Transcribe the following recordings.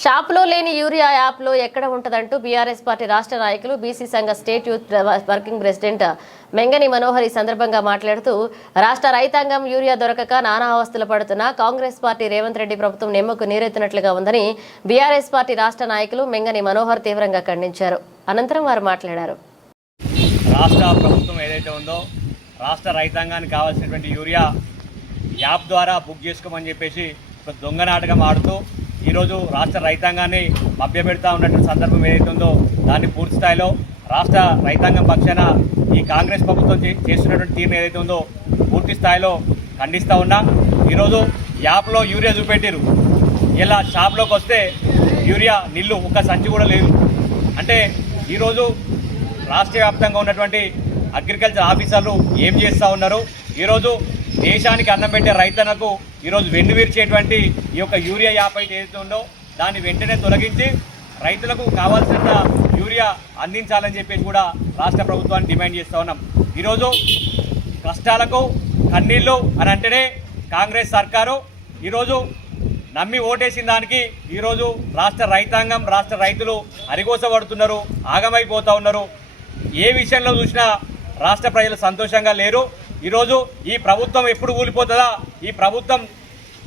షాప్లో లేని యూరియా యాప్లో ఎక్కడ ఉంటదంటూ బీఆర్ఎస్ పార్టీ రాష్ట్ర నాయకులు బీసీ సంఘ state youth working president Mengani Manohar ఈ సందర్భంగా మాట్లాడుతూ రాష్ట్ర రైతాంగం యూరియా దొరకక నానా అవస్థలు పడుతున్న కాంగ్రెస్ పార్టీ రేవంత్ రెడ్డి ప్రభుత్వం నిమ్మకు నీరెత్తినట్లుగా ఉందని బీఆర్ఎస్ పార్టీ రాష్ట్ర నాయకులు మెంగని మనోహర్ తీవ్రంగా ఖండించారు. అనంతరం వారు మాట్లాడారు. రాష్ట్ర ప్రభుత్వం ఏదైతే ఉందో రాష్ట్ర రైతాంగానికి కావాల్సినటువంటి యూరియా యాప్ ద్వారా బుక్ చేసుకోమని చెప్పేసి ఒక దొంగ నాటకం ఆడుతూ ఈరోజు రాష్ట్ర రైతాంగాన్ని మభ్యపెడతా ఉన్నటువంటి సందర్భం ఏదైతే ఉందో దాన్ని పూర్తి స్థాయిలో రాష్ట్ర రైతాంగం పక్షాన ఈ కాంగ్రెస్ ప్రభుత్వం చేస్తున్నటువంటి తీరును ఏదైతే ఉందో పూర్తి స్థాయిలో ఖండిస్తూ ఉన్నా. ఈరోజు యాప్లో యూరియా చూపెట్టారు, ఇలా షాప్లోకి వస్తే యూరియా నిల్లు ఒక సంచి కూడా లేదు. అంటే ఈరోజు రాష్ట్ర వ్యాప్తంగా ఉన్నటువంటి అగ్రికల్చర్ ఆఫీసర్లు ఏం చేస్తూ ఉన్నారు? ఈరోజు దేశానికి అన్నం పెట్టే రైతన్నకు ఈరోజు వెన్నువిరిచేటువంటి ఈ యొక్క యూరియా యాప్ అయితే ఏదైతే ఉందో దాన్ని వెంటనే తొలగించి రైతులకు కావాల్సిన యూరియా అందించాలని చెప్పేసి కూడా రాష్ట్ర ప్రభుత్వాన్ని డిమాండ్ చేస్తూ ఉన్నాం. ఈరోజు కష్టాలకు కన్నీళ్ళు అని అంటేనే కాంగ్రెస్ సర్కారు ఈరోజు నమ్మి ఓటేసిన దానికి ఈరోజు రాష్ట్ర రైతాంగం రాష్ట్ర రైతులు అరిగోసపడుతున్నారు, ఆగమైపోతూ ఉన్నారు. ఏ విషయంలో చూసినా రాష్ట్ర ప్రజలు సంతోషంగా లేరు. ఈరోజు ఈ ప్రభుత్వం ఎప్పుడు కూలిపోతుందా, ఈ ప్రభుత్వం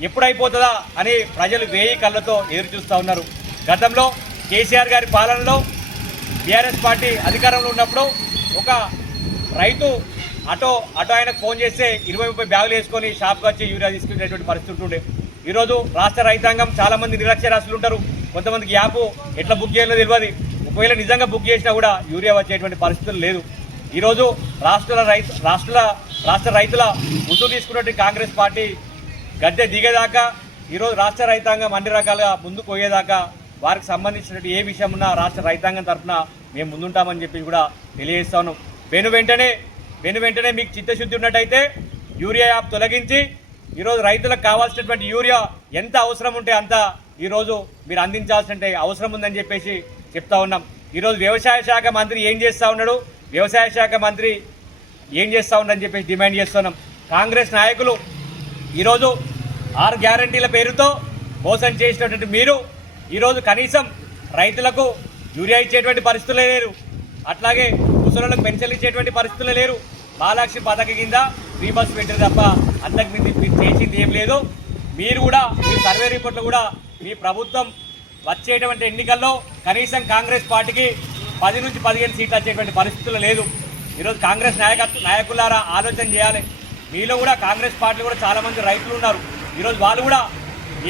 ఎప్పుడైపోతుందా అని ప్రజలు వేయి కళ్ళతో ఎదురు చూస్తూ ఉన్నారు. గతంలో కేసీఆర్ గారి పాలనలో బీఆర్ఎస్ పార్టీ అధికారంలో ఉన్నప్పుడు ఒక రైతు అటో ఆయనకు ఫోన్ చేస్తే 20-30 బ్యాగులు వేసుకొని షాప్కి వచ్చి యూరియా తీసుకునేటువంటి పరిస్థితి ఉండే. ఈరోజు రాష్ట్ర రైతాంగం చాలామంది నిరక్షరాస్యులు ఉంటారు. కొంతమందికి యాప్ ఎట్లా బుక్ చేయాలో తెలియదు. ఒకవేళ నిజంగా బుక్ చేసినా కూడా యూరియా వచ్చేటువంటి పరిస్థితులు లేదు. ఈరోజు రాష్ట్ర రైతుల ముసుగు తీసుకున్నటువంటి కాంగ్రెస్ పార్టీ గద్దె దిగేదాకా ఈరోజు రాష్ట్ర రైతాంగం అన్ని రకాలుగా ముందుకు పోయేదాకా వారికి సంబంధించినటువంటి ఏ విషయం ఉన్నా రాష్ట్ర రైతాంగం తరఫున మేము ముందుంటామని చెప్పి కూడా తెలియజేస్తా ఉన్నాం. వెంటనే మీకు చిత్తశుద్ధి ఉన్నట్టయితే యూరియా యాప్ తొలగించి ఈరోజు రైతులకు కావాల్సినటువంటి యూరియా ఎంత అవసరం ఉంటే అంత ఈరోజు మీరు అందించాల్సిన అవసరం ఉందని చెప్పేసి చెప్తా ఉన్నాం. ఈరోజు వ్యవసాయ శాఖ మంత్రి ఏం చేస్తూ ఉన్నాడు, వ్యవసాయ శాఖ మంత్రి ఏం చేస్తూ ఉన్నాడని చెప్పేసి డిమాండ్ చేస్తున్నాం. కాంగ్రెస్ నాయకులు ఈరోజు 6 గ్యారంటీల పేరుతో మోసం చేసినటువంటి మీరు ఈరోజు కనీసం రైతులకు యూరియా ఇచ్చేటువంటి పరిస్థితులే లేరు, అట్లాగే ముసలులకు పెన్షన్లు ఇచ్చేటువంటి పరిస్థితులే లేరు. మహాలక్ష్మి పథకం కింద ఫ్రీ బస్ పెట్టారు తప్ప అంతకుమించి మీరు చేసింది ఏం లేదు. మీరు కూడా మీ సర్వే రిపోర్ట్లు కూడా మీ ప్రభుత్వం వచ్చేటువంటి ఎన్నికల్లో కనీసం కాంగ్రెస్ పార్టీకి 10 నుంచి 15 సీట్లు వచ్చేటువంటి పరిస్థితులు లేదు. ఈరోజు కాంగ్రెస్ నాయకులారా ఆలోచన చేయాలి. మీలో కూడా కాంగ్రెస్ పార్టీలో కూడా చాలామంది రైతులు ఉన్నారు. ఈరోజు వాళ్ళు కూడా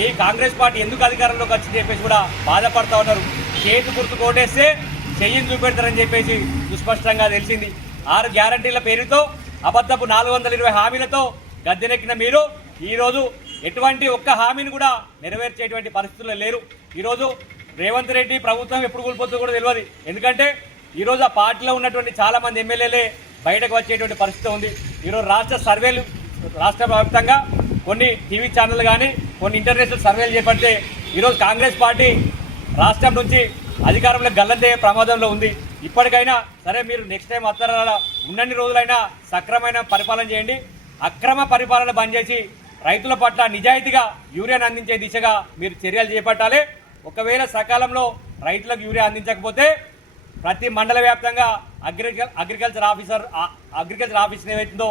ఈ కాంగ్రెస్ పార్టీ ఎందుకు అధికారంలోకి వచ్చి చెప్పేసి కూడా బాధపడుతూ ఉన్నారు. చేతి గుర్తు కోటేస్తే చెయ్యిని చూపెడతారని చెప్పేసి సుస్పష్టంగా తెలిసింది. 6 గ్యారంటీల పేరుతో అబద్ధపు 420 హామీలతో గద్దెనెక్కిన మీరు ఈరోజు ఎటువంటి ఒక్క హామీని కూడా నెరవేర్చేటువంటి పరిస్థితుల్లో లేరు. ఈరోజు రేవంత్ రెడ్డి ప్రభుత్వం ఎప్పుడు కూలిపోతుందో కూడా తెలియదు. ఎందుకంటే ఈరోజు ఆ పార్టీలో ఉన్నటువంటి చాలామంది ఎమ్మెల్యేలే బయటకు వచ్చేటువంటి పరిస్థితి ఉంది. ఈరోజు రాష్ట్ర వ్యాప్తంగా కొన్ని టీవీ ఛానళ్ళు కానీ కొన్ని ఇంటర్నేషనల్ సర్వేలు చేపడితే ఈరోజు కాంగ్రెస్ పార్టీ రాష్ట్రం నుంచి అధికారంలో గల్లంతే ప్రమాదంలో ఉంది. ఇప్పటికైనా సరే మీరు నెక్స్ట్ టైం అత్తరాల ఉన్నన్ని రోజులైనా సక్రమైన పరిపాలన చేయండి. అక్రమ పరిపాలన బంద్ చేసి రైతుల పట్ల నిజాయితీగా యూరియాను అందించే దిశగా మీరు చర్యలు చేపట్టాలి. ఒకవేళ సకాలంలో రైతులకు యూరియా అందించకపోతే ప్రతి మండల వ్యాప్తంగా అగ్రికల్చర్ ఆఫీస్ ఏవైతుందో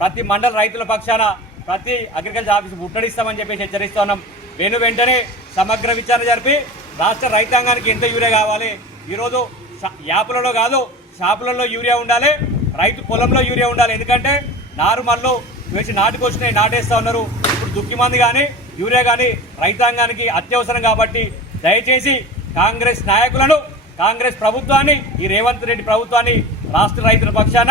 ప్రతి మండల రైతుల పక్షాన ప్రతి అగ్రికల్చర్ ఆఫీస్ ముట్టడిస్తామని చెప్పేసి హెచ్చరిస్తూ ఉన్నాం. వెంటనే సమగ్ర విచారణ జరిపి రాష్ట్ర రైతాంగానికి ఎంత యూరియా కావాలి, ఈరోజు యాప్లలో కాదు షాపులలో యూరియా ఉండాలి, రైతు పొలంలో యూరియా ఉండాలి. ఎందుకంటే నారుమల్లు వేసి నాటుకొచ్చినాయి నాటేస్తూ ఉన్నారు. ఇప్పుడు దుక్కి మంది కానీ యూరియా కానీ రైతాంగానికి అత్యవసరం. కాబట్టి దయచేసి కాంగ్రెస్ నాయకులను, కాంగ్రెస్ ప్రభుత్వాన్ని, ఈ రేవంత్ రెడ్డి ప్రభుత్వాన్ని రాష్ట్ర రైతుల పక్షాన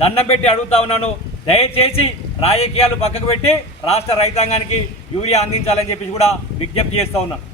దండం పెట్టి అడుగుతా ఉన్నాను. దయచేసి రాజకీయాలు పక్కకు పెట్టి రాష్ట్ర రైతాంగానికి యూరియా అందించాలని చెప్పి కూడా విజ్ఞప్తి చేస్తూ ఉన్నాను.